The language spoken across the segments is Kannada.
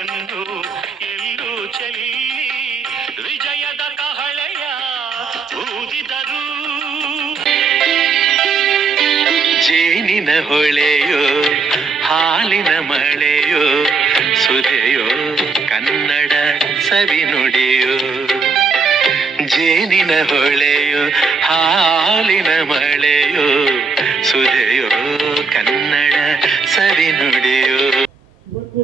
ಮಳೆಯನ್ನು ಎಲ್ಲೂ ಚೆಲ್ಲಿ ವಿಜಯದ ಕಹಳೆಯ ಊದಿದರು. ಜೇನಿನ ಹೊಳೆಯೋ, ಹಾಲಿನ ಮಳೆಯೋ, ಸುದೆಯೋ, ಕನ್ನಡ ಸವಿ ನುಡಿಯೋ. ಜೇನಿನ ಹೊಳೆಯೋ, ಹಾಲಿನ ಮಳೆಯೋ, ಸುದೆಯೋ, ಕನ್ನಡ ಸವಿ ನುಡಿಯೋ ಇವತ್ತು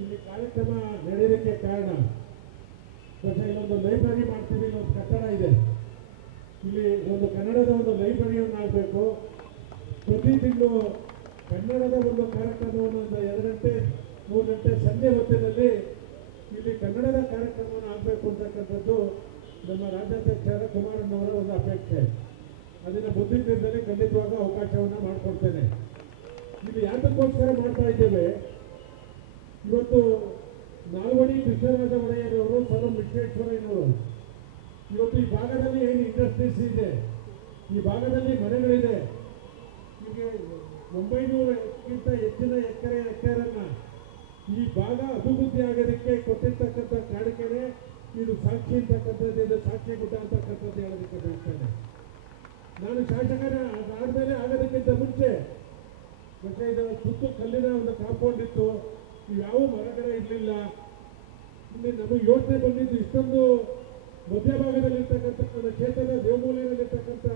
ಇಲ್ಲಿ ಕಾರ್ಯಕ್ರಮ ನಡೆಯೋದಕ್ಕೆ ಕಾರಣ ಬಹುಶಃ ಇಲ್ಲೊಂದು ಲೈಬ್ರರಿ ಮಾಡ್ತೀವಿ ಇಲ್ಲೊಂದು ಕಟ್ಟಡ ಇದೆ ಇಲ್ಲಿ ಒಂದು ಕನ್ನಡದ ಒಂದು ಲೈಬ್ರರಿಯನ್ನು ಆಗಬೇಕು ಪ್ರತಿ ತಿಂಗಳು ಕನ್ನಡದ ಒಂದು ಕಾರ್ಯಕ್ರಮವನ್ನು ಒಂದು ಎರಡು ಗಂಟೆ, ಮೂರು ಗಂಟೆ ಸಂಜೆ ಹೊತ್ತಿನಲ್ಲಿ ಇಲ್ಲಿ ಕನ್ನಡದ ಕಾರ್ಯಕ್ರಮವನ್ನು ಆಗಬೇಕು ಅಂತಕ್ಕಂಥದ್ದು ನಮ್ಮ ರಾಜ್ಯಾಧ್ಯಕ್ಷರ ಕುಮಾರಣ್ಣವರ ಒಂದು ಅಪೇಕ್ಷೆ. ಅದನ್ನು ಮುಂದಿನ ದಿನದಲ್ಲಿ ಖಂಡಿತವಾಗ ಅವಕಾಶವನ್ನು ಮಾಡಿಕೊಡ್ತೇನೆ. ಇಲ್ಲಿ ಯಾತಕ್ಕೋಸ್ಕರ ಮಾಡ್ತಾ ಇದ್ದೇವೆ. ಇವತ್ತು ನಾಲ್ವಡಿ ಕೃಷ್ಣರಾಜ ಒಡೆಯರವರು, ಸರ್ ವಿಶ್ವೇಶ್ವರಯ್ಯನವರು ಇವತ್ತು ಈ ಭಾಗದಲ್ಲಿ ಏನು ಇಂಡಸ್ಟ್ರೀಸ್ ಇದೆ? ಈ ಭಾಗದಲ್ಲಿ ಮನೆಗಳಿದೆ. ನಿಮಗೆ ಒಂಬೈನೂರಕ್ಕಿಂತ ಹೆಚ್ಚಿನ ಎಕರೆ ಎಕರೆಯನ್ನ ಈ ಭಾಗ ಅಭಿವೃದ್ಧಿ ಆಗೋದಕ್ಕೆ ಕೊಟ್ಟಿರ್ತಕ್ಕಂಥ ಕಾಣಿಕೆನೆ ಇದು ಸಾಕ್ಷಿ ಅಂತಕ್ಕಂಥದ್ದು, ಇದು ಸಾಕ್ಷಿ ಗುಡ್ಡ ಅಂತಕ್ಕಂಥದ್ದು ಹೇಳೋದಕ್ಕೆ ಬರ್ತೇನೆ ನಾನು ಶಾಸಕರ ಆದ್ಮೇಲೆ ಆಗೋದಕ್ಕಿಂತ ಮುಂಚೆ ಮತ್ತೆ ಇದು ಸುತ್ತು ಕಲ್ಲಿನ ಒಂದು ಕಾಂಪೌಂಡ್ ಇತ್ತು. ಯಾವ ಮರಗಳೇ ಇರಲಿಲ್ಲ. ಇಲ್ಲಿ ನಮಗೆ ಯೋಚನೆ ಬಂದಿದ್ದು ಇಷ್ಟೊಂದು ಮಧ್ಯಭಾಗದಲ್ಲಿರ್ತಕ್ಕಂಥ ನನ್ನ ಕ್ಷೇತ್ರದ ದೇವಮೂಲೆಯಲ್ಲಿರ್ತಕ್ಕಂಥ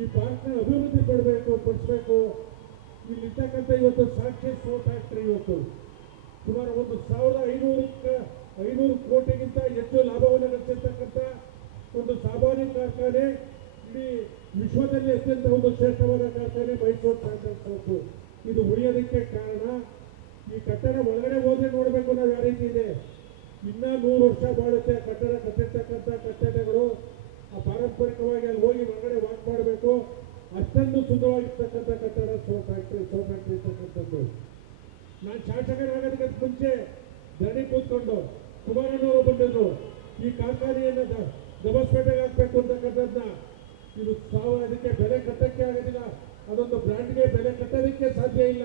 ಈ ಪಾರ್ಕ್ನ ಅಭಿವೃದ್ಧಿ ಪಡಬೇಕು, ಪಡಿಸ್ಬೇಕು. ಇಲ್ಲಿರ್ತಕ್ಕಂಥ ಇವತ್ತು ಸಾಕ್ಷಿ ಸೋ ಫ್ಯಾಕ್ಟ್ರಿ ಇವತ್ತು. ಸುಮಾರು ಒಂದು ಸಾವಿರದ ಐನೂರಕ್ಕೆ ಐನೂರು ಕೋಟಿಗಿಂತ ಹೆಚ್ಚು ಲಾಭವನ್ನು ಗಳಿಸಿರ್ತಕ್ಕಂಥ ಒಂದು ಸಾಮಾನ್ಯ ಕಾರ್ಖಾನೆ ಇಡೀ ವಿಶ್ವದಲ್ಲಿ ಅತ್ಯಂತ ಒಂದು ಶ್ರೇಷ್ಠವಾದ ಕಾರ್ಖಾನೆ ಮೈಸೂರು ಸ್ಯಾಂಡಲ್ಸ್ ಸೋಪು ಇದು ಉಳಿಯೋದಕ್ಕೆ ಕಾರಣ ಈ ಕಟ್ಟಡ ಒಳಗಡೆ ಹೋದ್ರೆ ನೋಡಬೇಕು ನಾವು ಯಾವ ರೀತಿ ಇದೆ. ಇನ್ನ ನೂರು ವರ್ಷ ಬಾಳುತ್ತೆ, ಕಟ್ಟಡ ಕಟ್ಟಿರ್ತಕ್ಕಂಥ ಕಟ್ಟಡಗಳು ಆ ಪಾರಂಪರಿಕವಾಗಿ ಅಲ್ಲಿ ಹೋಗಿ ಒಳಗಡೆ ವಾಕ್ ಮಾಡಬೇಕು. ಅಷ್ಟೊಂದು ಸುಂದರವಾಗಿರ್ತಕ್ಕಂಥ ಕಟ್ಟಡ ಸೋ ಫ್ಯಾಕ್ಟ್ರಿ ಸೋ ಫ್ಯಾಕ್ಟ್ರಿ ಇರ್ತಕ್ಕಂಥದ್ದು. ನಾನು ಶಾಸಕರಾಗೋದಕ್ಕಿಂತ ಮುಂಚೆ ಧರಣಿ ಕೂತ್ಕೊಂಡು ಕುಮಾರಣ್ಣವರು ಬಂದಿದ್ರು. ಈ ಕಾರ್ಖಾನೆಯನ್ನು ದಬಸ್ಪೇಟೆಗೆ ಹಾಕ್ಬೇಕು ಅಂತಕ್ಕಂಥದ್ದನ್ನ ಇದು ಸಾವಿರ ಅದಕ್ಕೆ ಬೆಲೆ ಕಟ್ಟಕ್ಕೆ ಆಗೋದಿಲ್ಲ. ಅದೊಂದು ಬ್ರ್ಯಾಂಡ್ಗೆ ಬೆಲೆ ಕಟ್ಟೋದಕ್ಕೆ ಸಾಧ್ಯ ಇಲ್ಲ.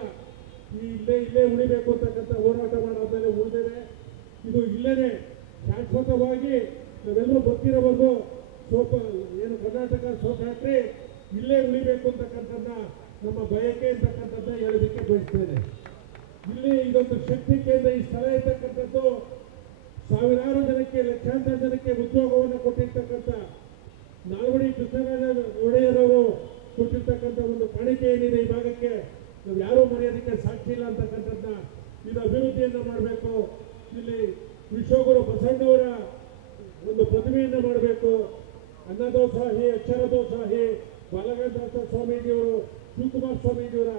ಈ ಇಲ್ಲೇ ಇಲ್ಲೇ ಉಳಿಬೇಕು ಅಂತಕ್ಕಂಥ ಹೋರಾಟ ಮಾಡಾದ್ಮೇಲೆ ಉಳಿದೇನೆ ಇದು ಇಲ್ಲದೆ ಶಾಶ್ವತವಾಗಿ ನಾವೆಲ್ಲರೂ ಗೊತ್ತಿರಬಹುದು ಸೋಪ, ಏನು ಕರ್ನಾಟಕ ಸೋಪಾತ್ರಿ ಇಲ್ಲೇ ಉಳಿಬೇಕು ಅಂತಕ್ಕಂಥದ್ದನ್ನ ನಮ್ಮ ಬಯಕೆ ಅಂತಕ್ಕಂಥದ್ದನ್ನ ಹೇಳೋದಕ್ಕೆ ಬಯಸ್ತೇನೆ. ಇಲ್ಲಿ ಇದೊಂದು ಶಕ್ತಿ ಕೇಂದ್ರ, ಈ ಸ್ಥಳ ಇರ್ತಕ್ಕಂಥದ್ದು ಸಾವಿರಾರು ಜನಕ್ಕೆ, ಲಕ್ಷಾಂತರ ಜನಕ್ಕೆ ಉದ್ಯೋಗವನ್ನು ಕೊಟ್ಟಿರ್ತಕ್ಕಂಥ ನಾಲ್ವಡಿ ಕೃಷ್ಣರಾಜ ಒಡೆಯರವರು ಕೊಟ್ಟಿರ್ತಕ್ಕಂಥ ಒಂದು ಕಾಣಿಕೆ ಏನಿದೆ ಈ ಭಾಗಕ್ಕೆ, ನಾವು ಯಾರೂ ಮರೆಯೋದಕ್ಕೆ ಸಾಕ್ಷಿ ಇಲ್ಲ ಅಂತಕ್ಕಂಥದ್ದನ್ನ ಇದು ಅಭಿವೃದ್ಧಿಯನ್ನು ಮಾಡಬೇಕು. ಇಲ್ಲಿ ವಿಶ್ವಗುರು ಬಸಣ್ಣವರ ಒಂದು ಪ್ರತಿಮೆಯನ್ನು ಮಾಡಬೇಕು. ಅನ್ನದೋತ್ಸಾಹಿ ಅಕ್ಷರದೋಸಾಹಿ, ಬಾಲಗಂಗಾಧರ ಸ್ವಾಮೀಜಿಯವರು, ಶಿವಕುಮಾರ ಸ್ವಾಮೀಜಿಯವರ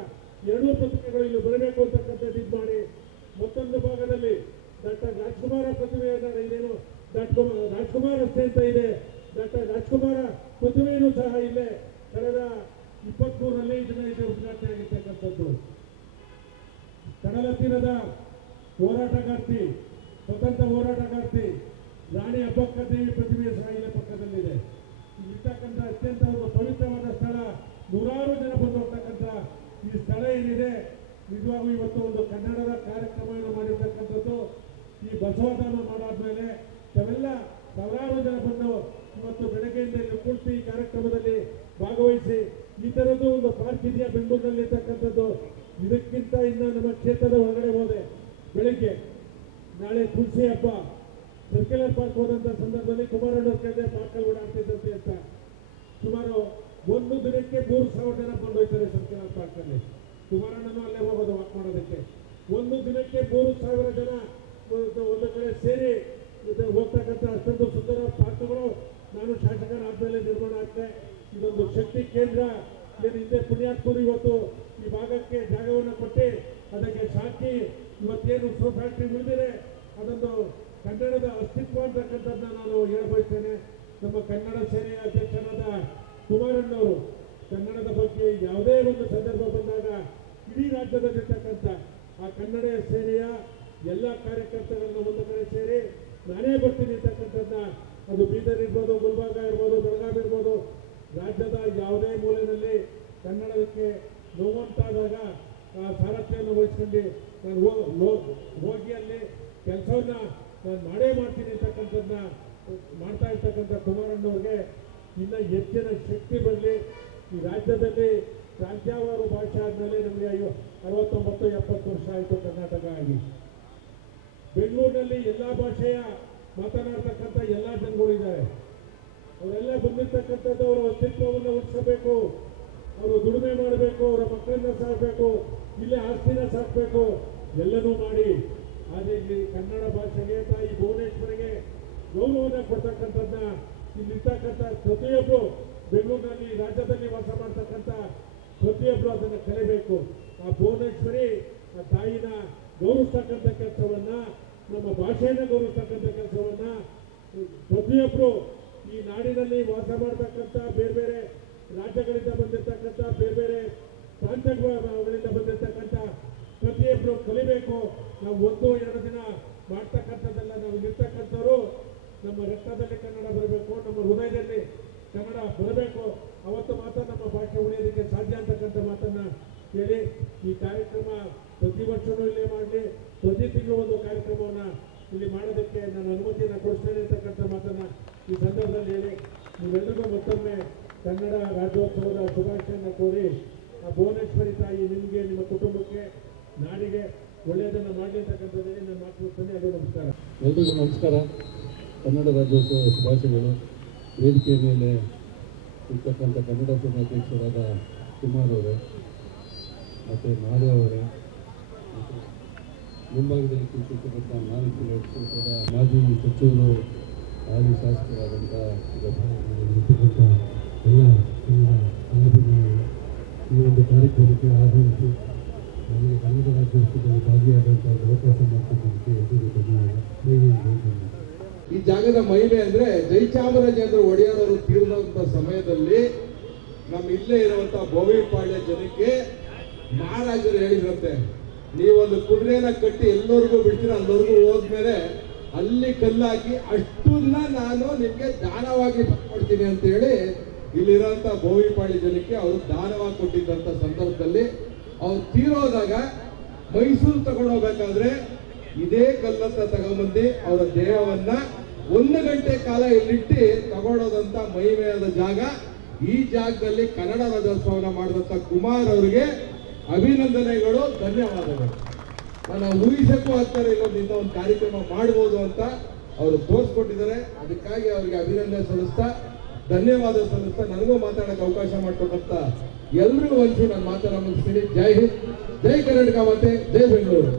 ಎರಡೂ ಪ್ರತಿಮೆಗಳು ಇಲ್ಲಿ ಬರಬೇಕು ಅಂತಕ್ಕಂಥದ್ದು ಇದು ಮಾಡಿ. ಮತ್ತೊಂದು ಭಾಗದಲ್ಲಿ ಡಾಕ್ಟರ್ ರಾಜ್ಕುಮಾರ ಪ್ರತಿಮೆಯನ್ನ ಇದೇನು ಡಾಕ್ಟರ್ ರಾಜ್ಕುಮಾರ್ ರಸ್ತೆ ಅಂತ ಇದೆ. ಡಾಕ್ಟರ್ ರಾಜ್ಕುಮಾರ ಪ್ರತಿಮೆಯೂ ಸಹ ಇಲ್ಲೇ ಕಳೆದ ಇಪ್ಪತ್ಮೂರರಲ್ಲಿ ಇದನ್ನ ಇದು ಉದ್ಘಾಟನೆ ಆಗಿರ್ತಕ್ಕಂಥದ್ದು. ಕಡಲ ತೀರದ ಹೋರಾಟಗಾರ್ತಿ ಸ್ವತಂತ್ರ ಹೋರಾಟಗಾರ್ತಿ ರಾಣಿ ಅಬ್ಬಕ್ಕ ದೇವಿ ಪ್ರತಿಮೆ ಸಹ ಇಲ್ಲೇ ಪಕ್ಕದಲ್ಲಿದೆ ಇರ್ತಕ್ಕಂಥ ಅತ್ಯಂತ ಒಂದು ಪವಿತ್ರವಾದ ಸ್ಥಳ, ನೂರಾರು ಜನ ಬಂದು ಹೋಗ್ತಕ್ಕಂಥ ಈ ಸ್ಥಳ ಏನಿದೆ ನಿಜವಾಗೂ ಇವತ್ತು ಒಂದು ಕನ್ನಡದ ಕಾರ್ಯಕ್ರಮವನ್ನು ಮಾಡಿರ್ತಕ್ಕಂಥದ್ದು. ಈ ಬಸವಧಾಮ ಮಾಡಾದ್ಮೇಲೆ ತಾವೆಲ್ಲ ಸಾವಿರಾರು ಜನ ಬಂದು ಇವತ್ತು ಬೆಳಗ್ಗೆಯಿಂದ ಇಲ್ಲಿ ಈ ಕಾರ್ಯಕ್ರಮದಲ್ಲಿ ಭಾಗವಹಿಸಿ, ಈ ಥರದ್ದು ಒಂದು ಪಾರ್ಕ್ ಇದೆಯಾ ಬೆಂಗಳೂರಿನಲ್ಲಿ ಇದಕ್ಕಿಂತ ಇನ್ನು ನಮ್ಮ ಕ್ಷೇತ್ರದ ಒಳಗಡೆ ಹೋದೆ. ಬೆಳಿಗ್ಗೆ ನಾಳೆ ತುಳಸಿ ಹಬ್ಬ. ಸರ್ಕ್ಯುಲರ್ ಪಾರ್ಕ್ ಹೋದಂಥ ಸಂದರ್ಭದಲ್ಲಿ ಕುಮಾರಣ್ಣ ಕೇಳಿದೆ ಪಾರ್ಕಲ್ಲಿ ಓಡಾಡ್ತಿದ್ದಂತೆ ಅಂತ. ಸುಮಾರು ಒಂದು ದಿನಕ್ಕೆ ಮೂರು ಸಾವಿರ ಜನ ಬಂದೋಯ್ತಾರೆ ಸರ್ಕ್ಯುಲರ್ ಪಾರ್ಕಲ್ಲಿ. ಕುಮಾರಣ್ಣನೂ ಅಲ್ಲೇ ಹೋಗೋದು ವಾಕ್ ಮಾಡೋದಕ್ಕೆ. ಒಂದು ದಿನಕ್ಕೆ ಮೂರು ಸಾವಿರ ಜನ, ಒಂದು ಕಡೆ ಸೇರಿ ಹೋಗ್ತಕ್ಕಂಥ ಅಷ್ಟೊಂದು ಸುಂದರ ಪಾರ್ಕ್ಗಳು ನಾನು ಶಾಸಕರಾದ್ಮೇಲೆ ನಿರ್ಮಾಣ ಆಗ್ತದೆ ಇದೊಂದು ಶಕ್ತಿ ಕೇಂದ್ರ. ಹಿಂದೆ ಪುಣ್ಯಾತ್ಮರು ಇವತ್ತು ಈ ಭಾಗಕ್ಕೆ ಜಾಗವನ್ನು ಕೊಟ್ಟು ಅದಕ್ಕೆ ಸಾಕಿ ಇವತ್ತೇನು ಫ್ಯಾಕ್ಟ್ರಿ ಉಳಿದಿದೆ ಅದೊಂದು ಕನ್ನಡದ ಅಸ್ತಿತ್ವ ಅಂತಕ್ಕಂಥದ್ದನ್ನ ನಾನು ಹೇಳಬಯಸ್ತೇನೆ. ನಮ್ಮ ಕನ್ನಡ ಸೇನೆಯ ಅಧ್ಯಕ್ಷರಾದ ಕುಮಾರಣ್ಣವರು ಕನ್ನಡದ ಬಗ್ಗೆ ಯಾವುದೇ ಒಂದು ಸಂದರ್ಭ ಬಂದಾಗ ಇಡೀ ರಾಜ್ಯದಲ್ಲಿರ್ತಕ್ಕಂಥ ಆ ಕನ್ನಡ ಸೇನೆಯ ಎಲ್ಲ ಕಾರ್ಯಕರ್ತರನ್ನು ಒಂದು ಕಡೆ ಸೇರಿ ನಾನೇ ಬರ್ತೀನಿ ಅಂತಕ್ಕಂಥದ್ದನ್ನ, ಅದು ಬೀದರ್ ಇರ್ಬೋದು, ಗುಲ್ಬರ್ಗ ಇರ್ಬೋದು, ಬೆಳಗಾವಿ ಇರ್ಬೋದು, ರಾಜ್ಯದ ಯಾವುದೇ ಮೂಲೆಯಲ್ಲಿ ಕನ್ನಡಕ್ಕೆ ನೋವಂತಾದಾಗ ಸಾರಥ್ಯವನ್ನು ವಹಿಸ್ಕೊಂಡು ನಾನು ಹೋಗಿ ಅಲ್ಲಿ ಕೆಲಸವನ್ನ ನಾನು ಮಾಡೇ ಮಾಡ್ತೀನಿ ಅಂತಕ್ಕಂಥದ್ದನ್ನ ಮಾಡ್ತಾ ಇರ್ತಕ್ಕಂಥ ಕುಮಾರಣ್ಣವ್ರಿಗೆ ಇನ್ನ ಹೆಚ್ಚಿನ ಶಕ್ತಿ ಬರಲಿ. ಈ ರಾಜ್ಯದಲ್ಲಿ ಪ್ರಾಂತ್ಯವಾರು ಭಾಷೆ ಆದಮೇಲೆ ನಮಗೆ ಅಯ್ಯೋ ಅರವತ್ತೊಂಬತ್ತು, ಎಪ್ಪತ್ತು ವರ್ಷ ಆಯಿತು ಕರ್ನಾಟಕ ಆಗಿ. ಬೆಂಗಳೂರಿನಲ್ಲಿ ಎಲ್ಲ ಭಾಷೆಯ ಮಾತನಾಡ್ತಕ್ಕಂಥ ಎಲ್ಲ ಜನಗಳು ಇದ್ದಾರೆ. ಅವರೆಲ್ಲ ಬಂದಿರ್ತಕ್ಕಂಥದ್ದು ಅವರ ಅಸ್ತಿತ್ವವನ್ನು ಉಳಿಸಬೇಕು ಅವರು ದುಡಿಮೆ ಮಾಡಬೇಕು, ಅವರ ಮಕ್ಕಳನ್ನ ಸಾಕಬೇಕು, ಇಲ್ಲೇ ಆಸ್ತಿನ ಸಾಕಬೇಕು. ಎಲ್ಲನೂ ಮಾಡಿ ಇಲ್ಲಿ ಕನ್ನಡ ಭಾಷೆಗೆ ತಾಯಿ ಭುವನೇಶ್ವರಿಗೆ ಗೌರವನ ಕೊಡ್ತಕ್ಕಂಥದ್ದನ್ನ ಇಲ್ಲಿರ್ತಕ್ಕಂಥ ಪ್ರತಿಯೊಬ್ಬರು ಬೆಂಗಳೂರಿನಲ್ಲಿ, ರಾಜ್ಯದಲ್ಲಿ ವಾಸ ಮಾಡ್ತಕ್ಕಂಥ ಪ್ರತಿಯೊಬ್ಬರು ಅದನ್ನು ಕಲಿಬೇಕು. ಆ ಭುವನೇಶ್ವರಿ, ಆ ತಾಯಿನ ಗೌರವಿಸ್ತಕ್ಕಂಥ ಕೆಲಸವನ್ನ, ನಮ್ಮ ಭಾಷೆಯನ್ನ ಗೌರವಿಸ್ತಕ್ಕಂಥ ಕೆಲಸವನ್ನ ಪ್ರತಿಯೊಬ್ಬರು ಈ ನಾಡಿನಲ್ಲಿ ವಾಸ ಮಾಡ್ತಕ್ಕಂಥ ಬೇರೆ ಬೇರೆ ರಾಜ್ಯಗಳಿಂದ ಬಂದಿರ್ತಕ್ಕಂಥ ಬೇರೆ ಬೇರೆ ಪ್ರಾಂತ್ಯಗಳಿಂದ ಬಂದಿರತಕ್ಕಂಥ ಪ್ರತಿಯೊಬ್ಬರು ಕಲಿಬೇಕು. ನಾವು ಒಂದು, ಎರಡು ದಿನ ಮಾಡ್ತಕ್ಕಂಥದ್ದೆಲ್ಲ, ನಾವು ಇರ್ತಕ್ಕಂಥವ್ರು ನಮ್ಮ ರಕ್ತದಲ್ಲಿ ಕನ್ನಡ ಬರಬೇಕು, ನಮ್ಮ ಹೃದಯದಲ್ಲಿ ಕನ್ನಡ ಬರಬೇಕು. ಅವತ್ತು ಮಾತ್ರ ನಮ್ಮ ಭಾಷೆ ಉಳಿಯೋದಕ್ಕೆ ಸಾಧ್ಯ ಅಂತಕ್ಕಂಥ ಮಾತನ್ನ ಹೇಳಿ, ಈ ಕಾರ್ಯಕ್ರಮ ಪ್ರತಿ ವರ್ಷವೂ ಇಲ್ಲೇ ಮಾಡಲಿ. ಪ್ರತಿ ತಿಂಗಳು ಒಂದು ಕಾರ್ಯಕ್ರಮವನ್ನು ಇಲ್ಲಿ ಮಾಡೋದಕ್ಕೆ ನಾನು ಅನುಮತಿಯನ್ನು ಕೊಡಿಸ್ತೇನೆ ಅಂತಕ್ಕಂಥ ಮಾತನ್ನ ಈ ಸಂದರ್ಭದಲ್ಲಿ ಹೇಳಿ ನೀವೆಲ್ಲರಿಗೂ ಮತ್ತೊಮ್ಮೆ ಕನ್ನಡ ರಾಜ್ಯೋತ್ಸವದ ಶುಭಾಶಯನ ಕೋರಿ ಆ ಭುವನೇಶ್ವರಿ ತಾಯಿ ನಿಮಗೆ ನಿಮ್ಮ ಕುಟುಂಬಕ್ಕೆ ನಾಡಿಗೆ ಒಳ್ಳೆಯದನ್ನು ಮಾಡಲಿ ಅಂತಕ್ಕಂಥದ್ದೇ ನಾನು ಮಾತು ಮುಗಿಸ್ತೇನೆ ಅದು ನಮಸ್ಕಾರ ಎಲ್ರಿಗೂ ನಮಸ್ಕಾರ. ಕನ್ನಡ ರಾಜ್ಯೋತ್ಸವ ಶುಭಾಶಯಗಳು. ವೇದಿಕೆಯ ಮೇಲೆ ಇರ್ತಕ್ಕಂಥ ಕನ್ನಡ ಸೇನೆ ಅಧ್ಯಕ್ಷರಾದ ಕುಮಾರ್ ಅವರೇ, ಮತ್ತು ಮಾಧವ್ ಅವರೇ ಮುಂಭಾಗದಲ್ಲಿ ಕೂತಿರ್ತಕ್ಕಂಥ ನಾಲ್ಕು ಕ್ಷೇತ್ರದ ಮಾಜಿ ಸಚಿವರು, ಹಾಲಿ ಶಾಸಕರಾದಂಥ ಎಲ್ಲ ಜಾಗದ ಮಹಿಮೆ ಅಂದ್ರೆ ಜೈಚಾಮರಾಜೇಂದ್ರ ಒಡೆಯರ್ ಅವರು ತೀರಿದಂತ ಸಮಯದಲ್ಲಿ ನಮ್ಮ ಇಲ್ಲೇ ಇರುವಂತ ಬೋವಿಪಾಳ್ಯ ಜನಕ್ಕೆ ಮಹಾರಾಜರು ಹೇಳಿದ್ರಂತೆ, ನೀವೊಂದು ಕುದುರೆನ ಕಟ್ಟಿ ಎಲ್ಲರಿಗೂ ಬಿಡ್ತೀರ, ಅಲ್ಲವರೆಗೂ ಹೋದ್ಮೇಲೆ ಅಲ್ಲಿ ಕಲ್ಲಾಕಿ ಅಷ್ಟನ್ನ ನಾನು ನಿಮ್ಗೆ ದಾನವಾಗಿ ಕೊಡ್ತೀನಿ ಅಂತ ಹೇಳಿ ಇಲ್ಲಿರೋಂಥ ಬೋವಿಪಾಳ್ಯ ಜನಕ್ಕೆ ಅವರು ದಾನವಾಗಿ ಕೊಟ್ಟಿದ್ದಂತ ಸಂದರ್ಭದಲ್ಲಿ ಅವ್ರು ತೀರೋದಾಗ ಮೈಸೂರು ತಗೊಂಡೋಗ್ಬೇಕಾದ್ರೆ ಇದೇ ಕಲ್ಲತ್ತ ತಗೊಂಬಂದು ಅವರ ದೇಹವನ್ನ ಒಂದು ಗಂಟೆ ಕಾಲ ಇಲ್ಲಿಟ್ಟು ತಗೊಳೋದಂತ ಮಹಿಮೆಯಾದ ಜಾಗ. ಈ ಜಾಗದಲ್ಲಿ ಕನ್ನಡ ರಾಜ್ಯೋತ್ಸವನ ಮಾಡಿದಂತ ಕುಮಾರ್ ಅವರಿಗೆ ಅಭಿನಂದನೆಗಳು, ಧನ್ಯವಾದಗಳು. ನಾನು ಊಹಿಸಕ್ಕೂ ಆಗ್ತಾರೆ ಇಲ್ಲೊಂದು ಒಂದು ಕಾರ್ಯಕ್ರಮ ಮಾಡ್ಬೋದು ಅಂತ ಅವರು ತೋರಿಸ್ಕೊಟ್ಟಿದ್ದಾರೆ. ಅದಕ್ಕಾಗಿ ಅವರಿಗೆ ಅಭಿನಂದನೆ ಸಲ್ಲಿಸ್ತಾ, ಧನ್ಯವಾದ ಸಲ್ಲಿಸ್ತಾ ನನಗೂ ಮಾತಾಡಕ್ಕೆ ಅವಕಾಶ ಮಾಡಿಕೊಟ್ಟಂತ ಎಲ್ರಿಗೂ ಒಂಚೂರು ನಾನು ಮಾತನ್ನ ಮುಗಿಸ್ತೀನಿ. ಜೈ ಹಿಂದ್, ಜೈ ಕರ್ನಾಟಕ ಮತ್ತೆ ಜೈ Bengaluru.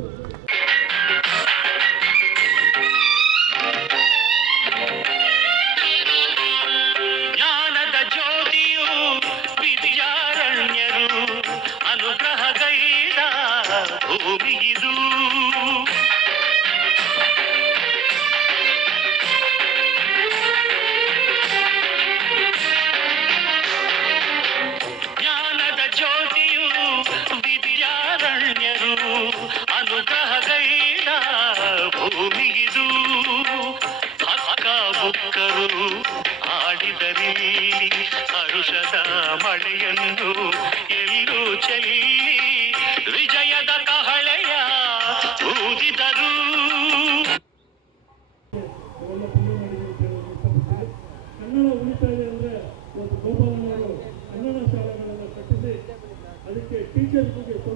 PT, quem que é ele governou